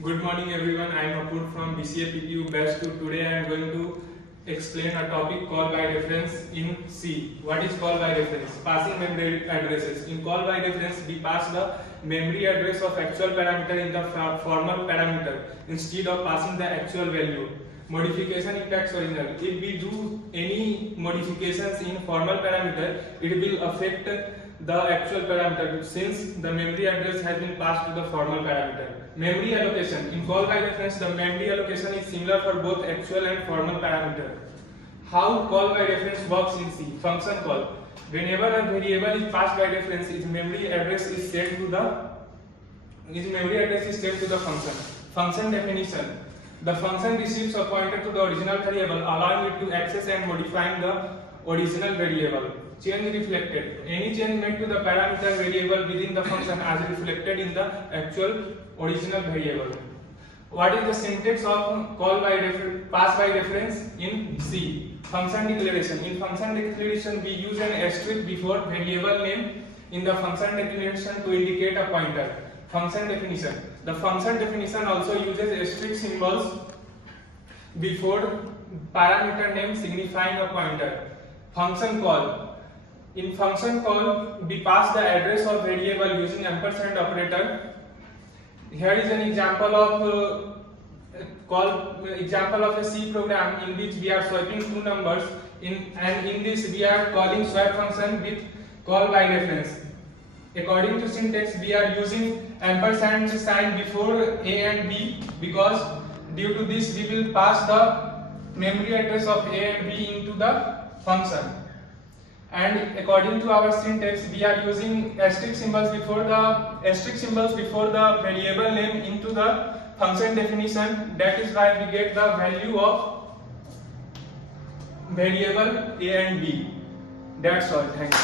Good morning everyone, I am Apur from BCA PPU Batch 2. Today I am going to explain a topic call by reference in C. What is call by reference? Passing memory addresses. In call by reference, we pass the memory address of actual parameter in the formal parameter instead of passing the actual value. Modification impacts original. If we do any modifications in formal parameter, it will affect the actual parameter since the memory address has been passed to the formal parameter. Memory allocation. In call by reference, the memory allocation is similar for both actual and formal parameter. How call by reference works in C? Function call. Whenever a variable is passed by reference, its memory address is set to the function. Function definition. The function receives a pointer to the original variable, allowing it to access and modifying the original variable. Change reflected. Any change made to the parameter variable within the function as reflected in the actual original variable. What is the syntax of call by pass by reference in C? Function declaration. In function declaration, we use an asterisk before variable name in the function declaration to indicate a pointer. Function definition. The function definition also uses asterisk symbols before parameter name signifying a pointer. Function call. In function call, we pass the address of variable using ampersand operator. Here is an example of a C program in which we are swiping two numbers. In this we are calling swap function with call by reference. According to syntax, we are using ampersand sign before A and B because due to this we will pass the memory address of A and B into the function. And according to our syntax, we are using asterisk symbols before the variable name into the function definition. That is why we get the value of variable A and B. That's all. Thank you.